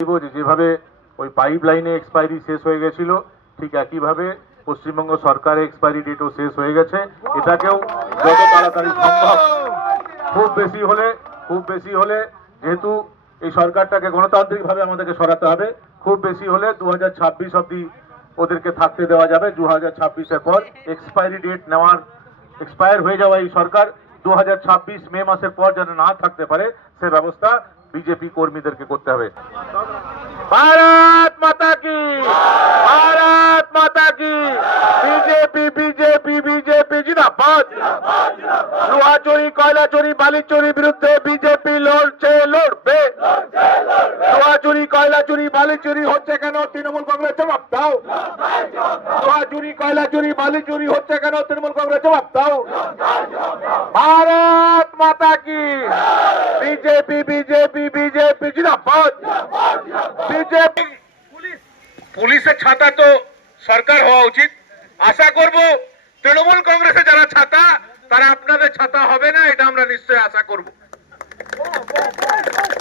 বলব যে যেভাবে ওই পাইপ লাইনে এক্সপায়ারি শেষ হয়ে গেছিল, ঠিক একইভাবে পশ্চিমবঙ্গ সরকারের এক্সপায়ারি ডেটও শেষ হয়ে গেছে। এটাকেও যত তাড়াতাড়ি সম্ভব খুব বেশি হলে, খুব বেশি হলে যেহেতু এই সরকারটাকে গণতান্ত্রিকভাবে আমাদেরকে সরাতে হবে, খুব বেশি হলে দু হাজার ছাব্বিশ অব্দি ওদেরকে থাকতে দেওয়া যাবে। দু হাজার ছাব্বিশের পর এক্সপায়ারি ডেট নেওয়ার এক্সপায়ার হয়ে যাওয়া এই সরকার দু হাজার ছাব্বিশ মে মাসের পর যেন না থাকতে পারে, সে ব্যবস্থা বিজেপি কর্মীদেরকে করতে হবে। ভারত মাতা কি? ভারত মাতা কি? বিজেপি বিজেপি বিজেপি জিন্দাবাদ। লোহা চুরি কয়লা চুরি বালি চুরি বিরুদ্ধে বিজেপি লড়ছে লড়বে। লোহা চুরি, কয়লা চুরি, বালি চুরি হচ্ছে কেন? তৃণমূল কংগ্রেস, জবাব দাও। লোহা চুরি, কয়লা চুরি, বালি চুরি হচ্ছে কেন? তৃণমূল কংগ্রেস, জবাব দাও। ভারত মাতা কি? বিজেপি বিজেপি বিজেপি, জিন্দাবাদ। বিজেপি। পুলিশের ছাতা তো সরকার হওয়া উচিত। আশা করব তৃণমূল কংগ্রেসে যারা ছাতা, তারা আপনাদের ছাতা হবে না, এটা আমরা নিশ্চয়ই আশা করব।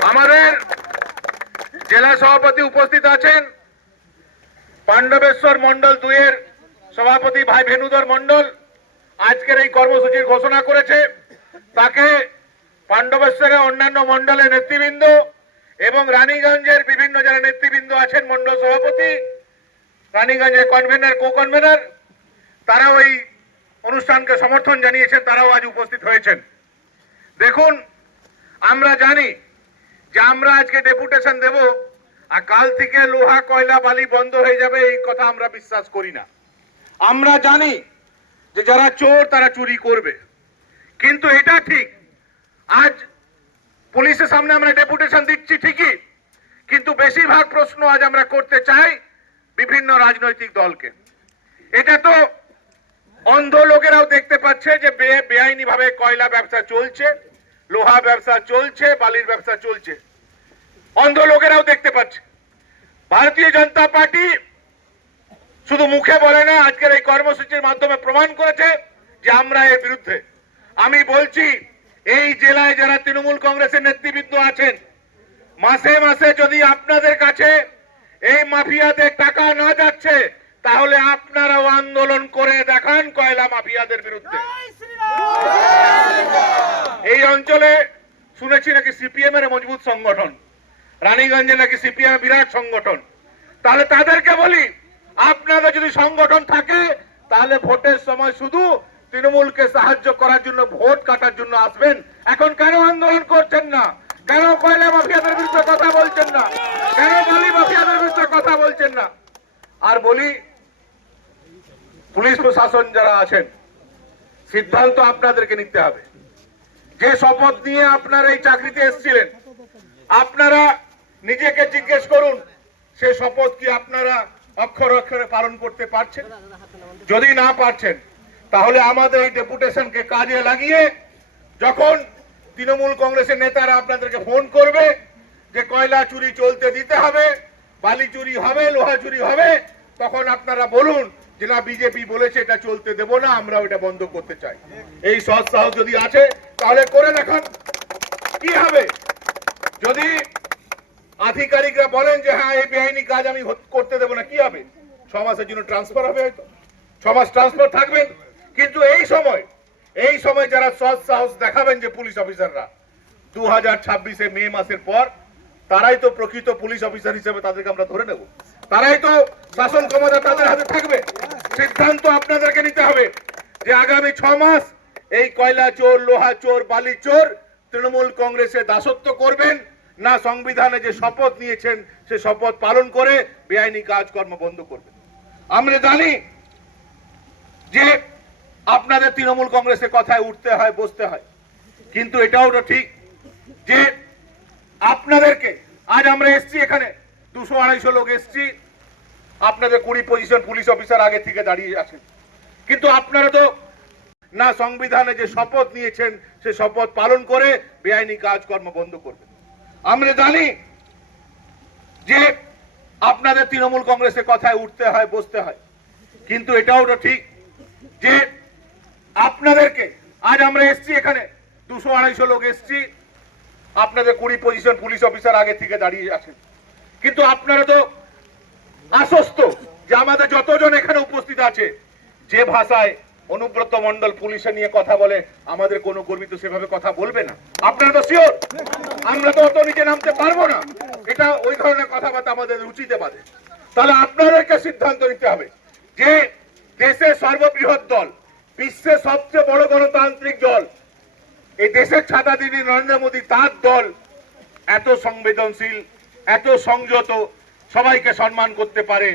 আমাদের জেলা সভাপতি উপস্থিত আছেন পাণ্ডবেশ্বর মন্ডল দুইয়ের সভাপতি ভাই ভেনুধর মন্ডল আজকের এই কর্মসূচির ঘোষণা করেছে তাকে পাণ্ডবেশ্বরের অন্যান্য মন্ডলের নেতৃবৃন্দ এবং রানীগঞ্জের বিভিন্ন যারা নেতৃবৃন্দ আছেন মন্ডল সভাপতি, রানীগঞ্জের কনভেনার কো কনভেনার তারাও এই অনুষ্ঠানকে সমর্থন জানিয়েছেন, তারাও আজ উপস্থিত হয়েছেন। দেখুন, আমরা জানি যে আমরা আজকে ডেপুটেশন দেব, আর কাল থেকে লোহা, কয়লা, বালি বন্ধ হয়ে যাবে, এই কথা আমরা বিশ্বাস করি না। আমরা জানি যে যারা চোর, তারা চুরি করবে। কিন্তু এটা ঠিক। আজ পুলিশের সামনে আমরা ডেপুটেশন দিচ্ছি ঠিকই, কিন্তু বেশিরভাগ প্রশ্ন আজ আমরা করতে চাই বিভিন্ন রাজনৈতিক দলকে। এটা তো অন্ধ লোকেরাও দেখতে পাচ্ছে যে বেআইনিভাবে কয়লা ব্যবসা চলছে। লোহা ব্যবসা চলছে, বালির ব্যবসা চলছে। অন্ধ লোকেরাও দেখতে পাচ্ছে। ভারতীয় জনতা পার্টি শুধু মুখে বলে না, আজকের এই কর্মসূচির মাধ্যমে প্রমাণ করেছে যে আমরা এর বিরুদ্ধে। আমি বলছি, এই জেলায় যারা তৃণমূল কংগ্রেসের নেতৃবৃন্দ আছেন, মাসে মাসে যদি আপনাদের কাছে এই মাফিয়াদের টাকা না যাচ্ছে, তাহলে আপনারাও আন্দোলন করে দেখান কয়লা মাফিয়াদের বিরুদ্ধে। এই অঞ্চলে শুনেছি নাকি সিপিএম এর মজবুত সংগঠন। রানীগঞ্জে নাকি সিপিএম বিরাট সংগঠন। তাহলে তাদেরকে বলি, আপনাদের যদি সংগঠন থাকে, তাহলে ভোটের সময় শুধু তৃণমূলকে সাহায্য করার জন্য, ভোট কাটার জন্য আসবেন। এখন কেন আন্দোলন করছেন না? কেন কয়লা মাফিয়াদের বিরুদ্ধে কথা বলছেন না? কেন বালি মাফিয়াদের বিরুদ্ধে কথা বলছেন না? আর বলি, পুলিশ প্রশাসন যারা আছেন সিদ্ধান্ত আপনাদেরকে নিতে হবে। যে শপথ নিয়ে আপনারা এই চাকরিতে এসেছিলেন, আপনারা নিজেকে জিজ্ঞেস করুন, সে শপথ কি আপনারা অক্ষর অক্ষরে পালন করতে পারছেন? যদি না পারছেন, তাহলে আমাদের এই ডেপুটেশনকে কাজে লাগিয়ে যখন তৃণমূল কংগ্রেসের নেতারা আপনাদেরকে ফোন করবে যে কয়লা চুরি চলতে দিতে হবে, বালি চুরি হবে, লোহা চুরি হবে, তখন আপনারা বলুন যে না বিজেপি বলেছে, এটা চলতে দেব না আমরা ওটা বন্ধ করতে চাই। এই সৎ সাহস যদি আছে, তাহলে করে দেখান। কি হবে? যদি আধিকারিকরা বলেন যে হ্যাঁ এই বেআইনি কাজ আমি করতে দেবো না, কি হবে? ছ মাসের জন্য ট্রান্সফার হবে হয়তো। ছ মাস ট্রান্সফার থাকবেন কিন্তু এই সময় এই সময় যারা সৎ সাহস দেখাবেন যে পুলিশ অফিসাররা দু হাজার ছাব্বিশে মে মাসের পর, তারাই তো প্রকৃত পুলিশ অফিসার হিসেবে তাদেরকে আমরা ধরে নেব তারাই তো শাসন ক্ষমতা তাদের হাতে থাকবে সিদ্ধান্ত আপনাদেরকে নিতে হবে যে আগামী ছ মাস এই কয়লা চোর, লোহা চোর, বালি চোর তৃণমূল কংগ্রেসে দাসত্ব করবেন। না সংবিধানে যে শপথ নিয়েছেন, সে শপথ পালন করে বেআইনি কাজকর্ম বন্ধ করবেন। আমরা জানি যে আপনাদের তৃণমূল কংগ্রেসের কথায় উঠতে হয়, বসতে হয়। কিন্তু এটাও তো ঠিক যে আপনাদেরকে, আজ আমরা এসছি এখানে, দুশো আড়াইশো লোক এসছি। আপনাদের কুড়ি পজিশন পুলিশ অফিসার আগে থেকে দাঁড়িয়ে আছেন। কিন্তু আপনারা তো না সংবিধানে যে শপথ নিয়েছেন, সে শপথ পালন করে বেআইনি কাজকর্ম বন্ধ করবেন আমরা জানি যে আপনাদের তৃণমূল কংগ্রেসের কথায় উঠতে হয়, বসতে হয়। কিন্তু এটাও তো ঠিক যে আপনাদেরকে, আজ আমরা এসছি এখানে, দুশো আড়াইশো লোক এসছি। আপনাদের কুড়ি পজিশন পুলিশ অফিসার আগে থেকে দাঁড়িয়ে আছেন। কিন্তু আপনারা তো আশ্বস্ত যে আমাদের যতজন এখানে উপস্থিত আছে, যে ভাষায় অনুব্রত মন্ডল পুলিশে নিয়ে কথা বলে, আমাদের কোনো কর্মী তো সেভাবে কথা বলবে না। আপনারা তো শিওর আমরা তো অত নিচে নামতে পারব না। এটা ওই ধরনের কথাবার্তা আমাদের রুচিতে বাদে তাহলে আপনাদেরকে সিদ্ধান্ত নিতে হবে যে দেশের সর্ববৃহৎ দল, বিশ্বের সবচেয়ে বড় গণতান্ত্রিক দল, এই দেশের ছাতা দিদি নরেন্দ্র মোদী তার দল এত সংবেদনশীল, এত সংযত, সবাইকে সম্মান করতে পারে,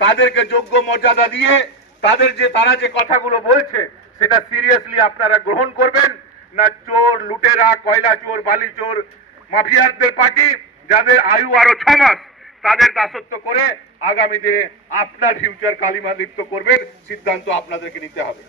তাদেরকে যোগ্য মর্যাদা দিয়ে তাদের যে তারা যে কথাগুলো বলছে, সেটা সিরিয়াসলি আপনারা গ্রহণ করবেন। না চোর, লুটেরা, কয়লা চোর, বালি চোর মাফিয়ারদের পার্টি, যাদের আয়ু আরও ছ মাস, তাদের দাসত্ব করে আগামী দিনে আপনার ফিউচার কালিমা লিপ্ত করবেন। সিদ্ধান্ত আপনাদেরকে নিতে হবে।